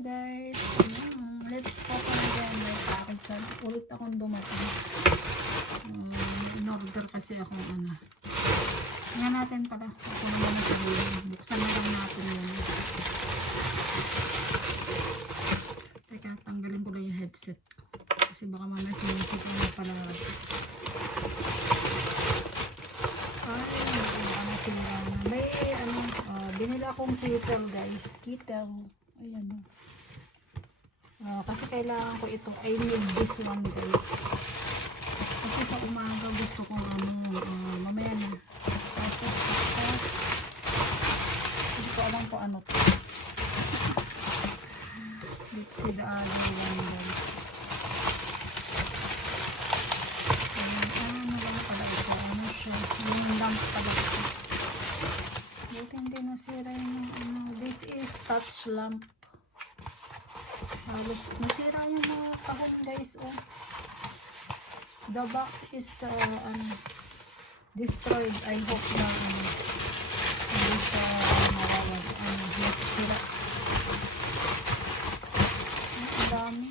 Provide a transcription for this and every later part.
guys. Let's open again my package. Saan ulit akong dumating. In-order kasi ako ano. Tingnan natin pala. Ako naman na siguro. Buksan na lang natin yun. Teka, tanggalin ko lang yung headset. Kasi baka mamaya sinisip ko na pala. Ay, nasira na. May ano, binila akong kettle guys. Kettle. Ayan. Kasi kailangan ko ito. I need this one guys. Kasi sa umaga gusto ko ano, mamaya na. Hindi ko alam kung ano to. Let's see the other one guys. Ano lang pala ito? Ano siya? Yung lamp pala ito. Buti hindi nasira yung ano. This is touch lamp. Halos nasira yung mga kahon guys. Oh. The box is destroyed. I hope na hindi siya mawawag. Sira. Ang dami.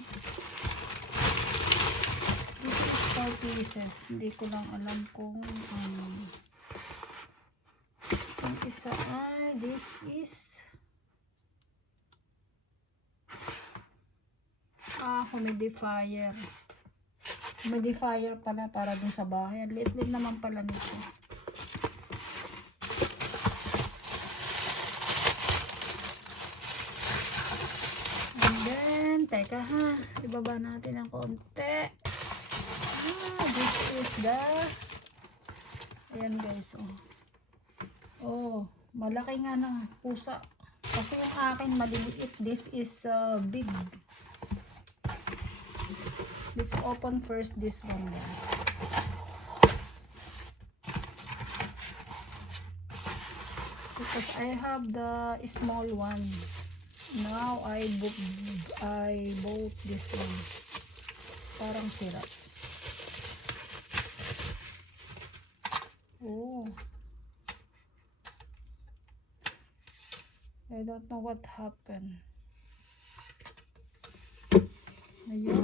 This is 4 pieces. Hindi ko lang alam kung yung isa ay this is humidifier. Humidifier pala para dun sa bahay. Lit-lit naman pala nito. And then, teka ha. Ibaba natin ng konti. This is the ayan guys, oh. Malaki nga ng pusa. Kasi yung akin maliliit. This is big. Let's open first this one guys. Because I have the small one. Now I bought this one. Parang sira. Oh. I don't know what happened. Ayun.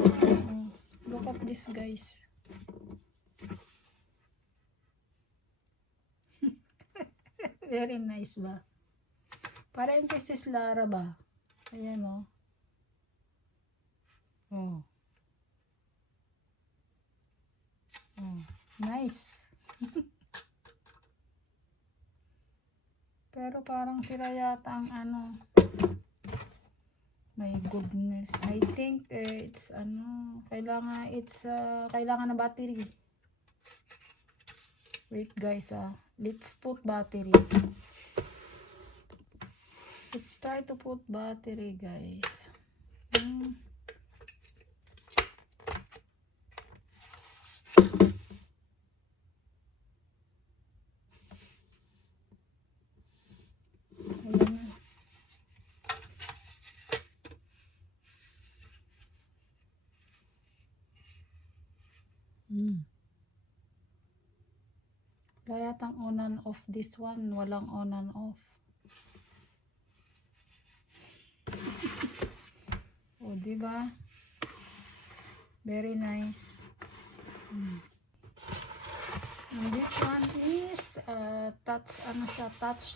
Look at this guys. Very nice ba? Para yung kay Sis Lara ba? Ayan o. Oh. Oh. Nice. Pero parang sila yata ang ano. My goodness. I think it's ano, kailangan na battery. Wait guys, let's put battery. Let's try to put battery guys. Wala yatang on and off this one. Walang on and off. O, diba? Very nice. And this one is touch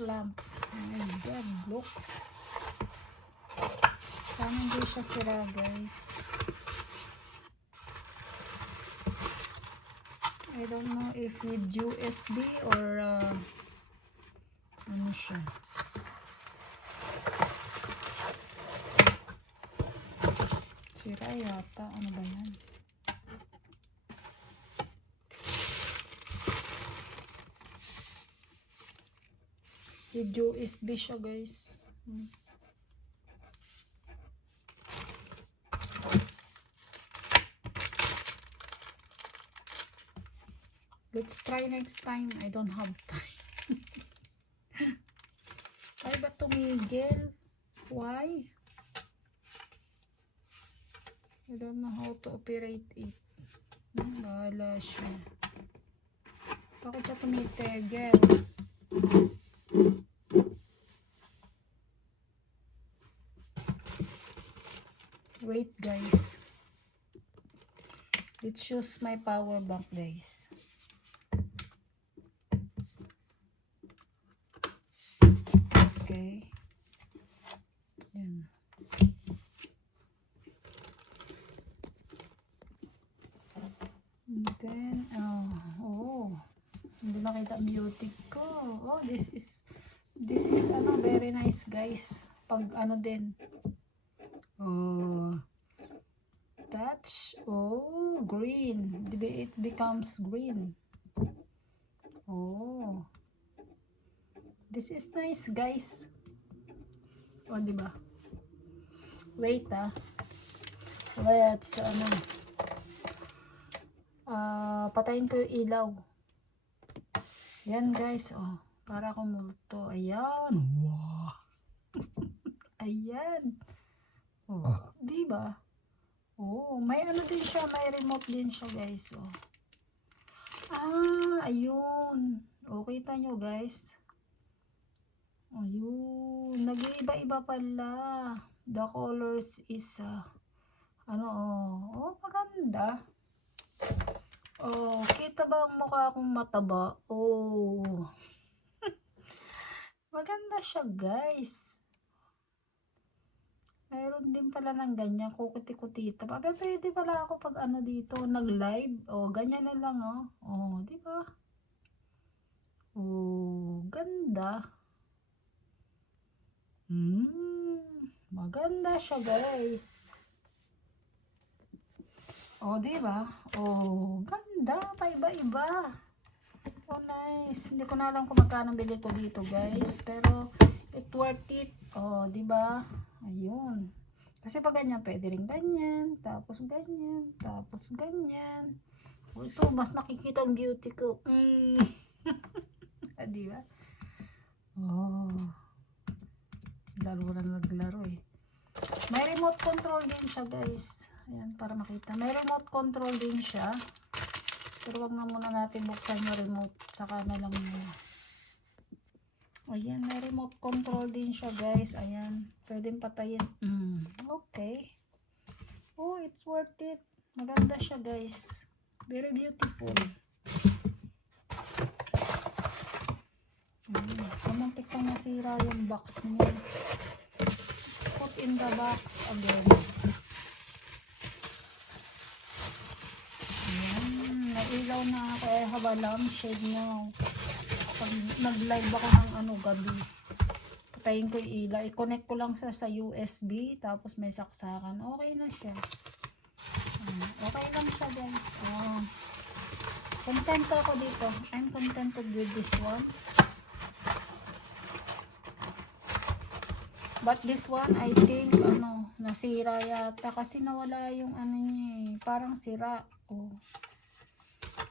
lamp. Oh my god, look. Sana hindi siya sira guys. I don't know if with USB or ano siya. Sira yata. Ano ba yan? With USB siya guys. Let's try next time. I don't have time. Ay, ba't tumigil? Why? I don't know how to operate it. Bahala siya. Bakit siya tumitigil? Wait guys. Let's choose my power bank guys. Okay. Yan. And then, hindi makita ang beauty ko. Oh, this is very nice guys. Pag din. Oh, touch. Oh, green. It becomes green. Oh, this is nice guys. Oh, diba? Wait let's patayin ko yung ilaw. Yan guys, para akong multo. Ayan. Wow. Ayan. Diba? May din siya, may remote din siya guys. Ayun. Kita nyo guys. Ayun. Nag-iiba-iba pala. The colors is maganda. Kita ba ang mukha akong mataba? Maganda siya guys. Mayroon din pala ng ganyan, kukuti-kutita. Pwede pala ako pag dito, nag-live. Ganyan na lang di ba? Ganda. Maganda siya guys. Di ba? Ganda, paiba-iba. Nice. Hindi ko na alam kung magkano bili ko dito guys, pero it worth it. Di ba? Ayun. Kasi pag ganyan, pwede rin ganyan, tapos ganyan, tapos ganyan. Ito, mas nakikita ang beauty ko. Di ba? Laro na naglaro eh. May remote control din siya guys. Ayan, para makita. May remote control din siya. Pero wag na muna natin buksan yung remote. Saka na lang muna. Ayan, may remote control din siya guys. Ayan, pwedeng patayin. Okay. It's worth it. Maganda siya guys. Very beautiful. Kamuntik pa nasira yung box niya. Let's put in the box again. Ayan, nailaw na ako. I have a lampshade now. Pag nag-live ako ng gabi, patayin ko yung ilaw. I-connect ko lang sa USB, tapos may saksakan. Okay na siya. Okay lang siya guys. Contento ako dito. I'm contented with this one. But this one, I think, nasira yata. Kasi nawala yung niya eh. Parang sira.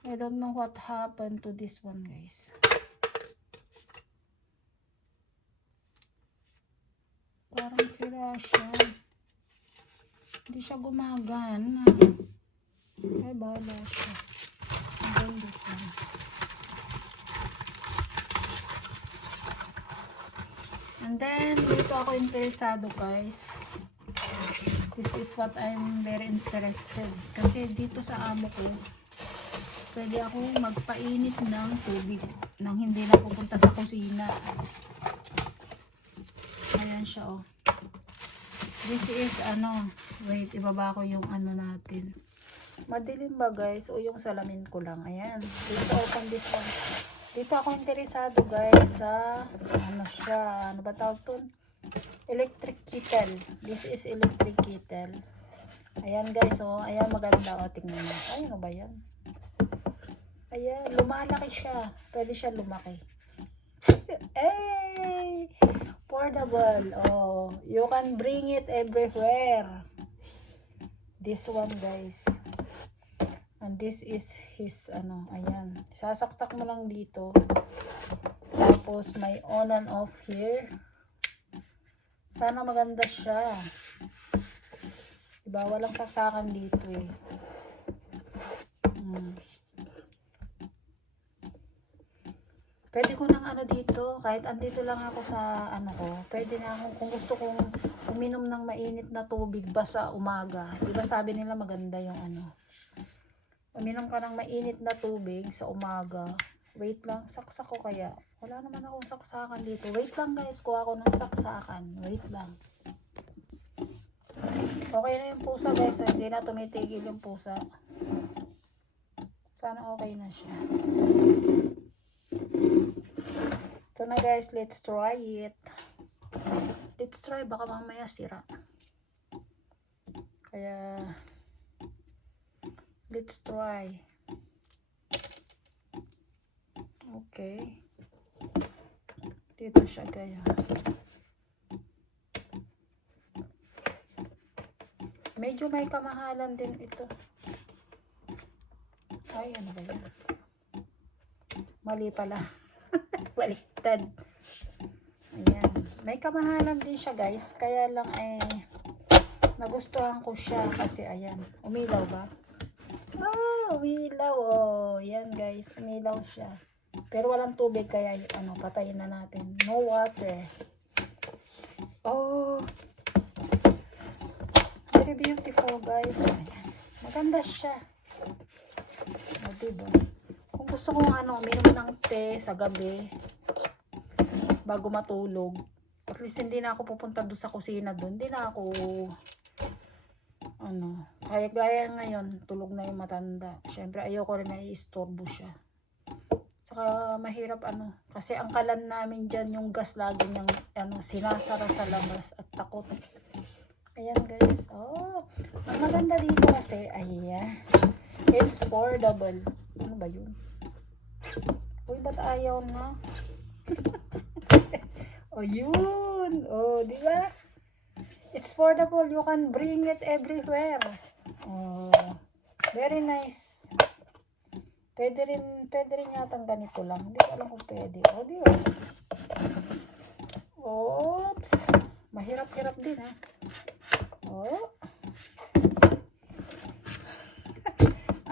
I don't know what happened to this one guys. Parang sira siya. Hindi siya gumagana. Ay, bahala siya. And then this one. And then, dito ako interesado guys. This is what I'm very interested. Kasi dito sa amo ko, pwede akong magpainit ng tubig nang hindi na pupunta sa kusina. Ayan siya This is wait, ibaba ko yung natin. Madilim ba guys? O yung salamin ko lang. Ayan. Dito open this one. Dito ako interesado guys sa siya. Ano ba tawag to? Electric kettle. This is electric kettle. Ayan guys ayan maganda tingnan niyo. Ay, ano ba yan? Ayan, lumalaki siya. Pwede siya lumaki. Hey! Portable. You can bring it everywhere. This one guys. And this is his ayan. Sasaksak mo lang dito. Tapos may on and off here. Sana maganda siya. Diba? Walang saksakan dito eh. Pwede ko nang ano dito, kahit andito lang ako sa ano ko, pwede na ako, kung gusto kong uminom ng mainit na tubig ba sa umaga. Diba sabi nila maganda yung ano, uminom ka ng mainit na tubig sa umaga. Wait lang, saksak ko kaya. Wala naman akong saksakan dito. Wait lang guys, kuha ko ng saksakan. Wait lang. Okay na yung pusa guys, hindi na tumitigil yung pusa. Sana okay na siya. Ito na guys, let's try it. Let's try, baka mamaya sira. Kaya, let's try. Okay. Dito siya kaya. Medyo may kamahalan din ito. Ay, ano ba yan? Mali pala. Baliktad. Ayan. May kamahalan din siya guys. Kaya lang ay nagustuhan ko siya kasi ayan. Umilaw ba? Ah, umilaw. Oh, yan guys. Umilaw siya. Pero walang tubig kaya ano, patayin na natin. No water. Oh. Very beautiful guys. Ayan. Maganda siya. O, diba? Kung gusto kong ano, uminom ng te sa gabi bago matulog, at least hindi na ako pupunta doon sa kusina doon. Hindi na ako ano, kaya gaya ngayon, tulog na yung matanda. Syempre ayoko rin na i-istorbo siya. Saka mahirap ano, kasi ang kalan namin dyan, yung gas lagi niyang ano, sinasara sa labas at takot. Ayan guys. Oh, ang maganda dito kasi, ayan, it's portable. Ano ba yun? Uy, ba't ayaw na? Oh, yun. Oh, di ba? It's portable. You can bring it everywhere. Oh, very nice. Pwede rin yata ganito lang. Hindi ko alam kung pwede. Oh, di ba? Oops. Mahirap-hirap din, ha? Oh.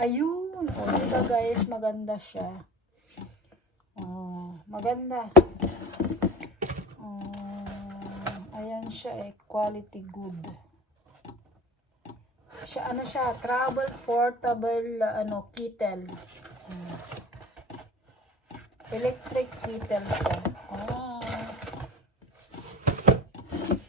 Ayun. Oh, diba guys, maganda siya. Oh, maganda. Ayan siya eh, quality good. Siya, ano siya, travel portable, ano, kettle. Electric kettle siya.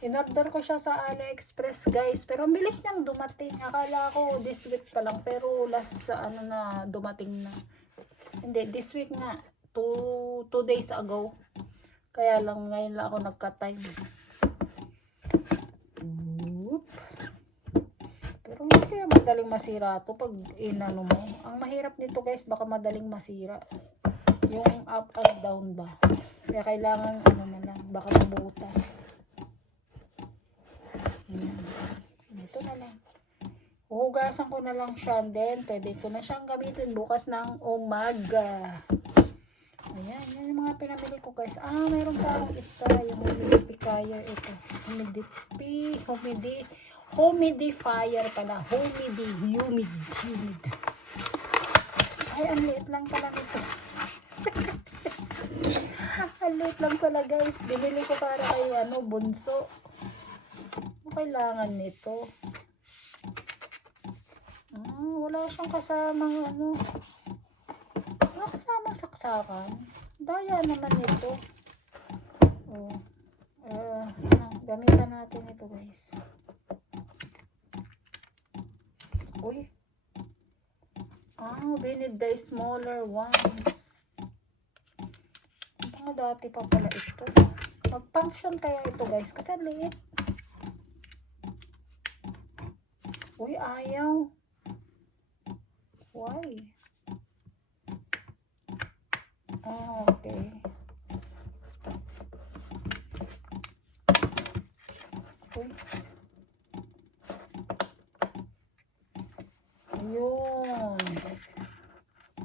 In-order ko siya sa AliExpress guys, pero ang bilis niyang dumating. Akala ko this week pa lang, pero last ano na dumating na. Hindi, this week nga, 2 days ago. Kaya lang ngayon lang ako nagka-time. Pero hindi kaya madaling masira to pag inano mo. Ang mahirap nito guys, baka madaling masira. Yung up and down ba. Kaya kailangan ano na lang, baka mabutas. Ito na lang. Huhugasan ko na lang siya, then pwede ko na siyang gamitin bukas ng umaga. Ayan, yan yung mga pinamili ko guys. Ah, mayroon pa akong isa, yung humidifier ito. Humidifier pala. Humid. Ay, ang liit lang pala nito. Ang liit lang pala guys. Binili ko para kay ano, bunso. Kailangan nito. Wala siyang kasamang ano. Wala kasamang saksakan. Daya naman ito. Oh. Gamitan natin ito guys. Uy. We need the smaller one. Mga dati pa pala ito. Mag-function kaya ito guys. Kasi liit. Uy, ayaw. Why? Okay. Uy. Ayun.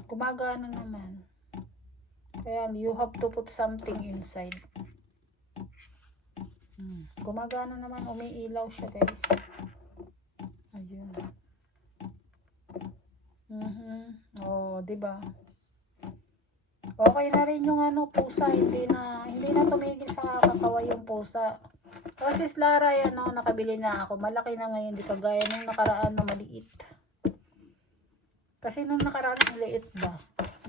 Gumagana naman. Kaya you have to put something inside. Gumagana naman. Umiilaw siya guys. Ayun. Oh, 'di ba? Okay na rin yung ano, pusa, hindi na tumigil sa kakaway yung pusa. Kasi Lara yan, no, nakabili na ako. Malaki na ngayon, di kagaya nung nakaraan na maliit. Kasi nung nakaraan ang liit ba,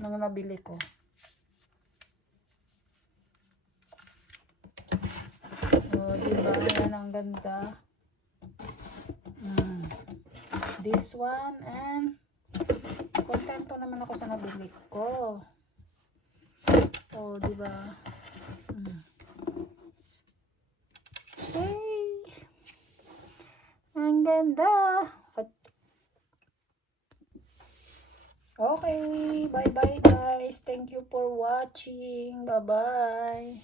nung nabili ko. Diba? Ayan, ang ganda. This one, and kontento naman ako sa nabili ko. Diba? Okay. Ang ganda. Okay. Bye-bye guys. Thank you for watching. Bye-bye.